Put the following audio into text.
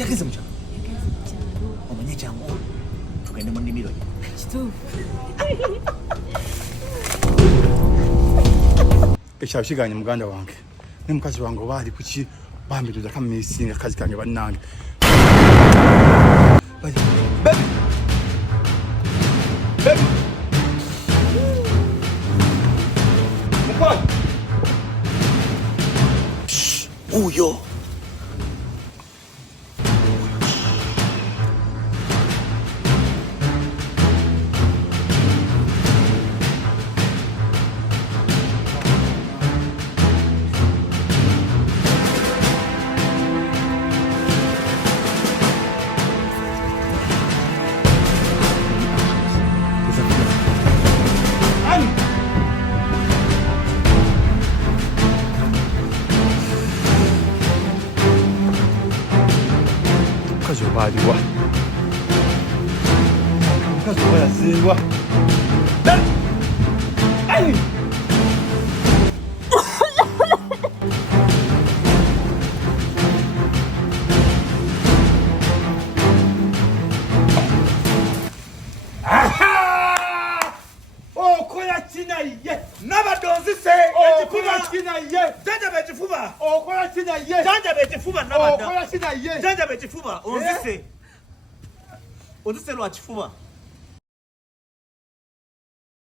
Yageze mu kyalo. Omanyi kyangu tugende mu nnimiro ye. Kituufu. Ekyalo kiganye muganda wange ne mukazi wange oba ali kuki bambiruza kamisinga kazi kange bannange. Baby! Baby! Mukwano! Uyo! Mukazi oba aliwa? Mukazi oba yazeewa? Okola kina ye Nabadonzise okola kina ye Janja bekifuba. okola kina ye Janja bekifuba nabadda. okola kina ye Janja bekifuba onzise. Onzise lwa kifuba.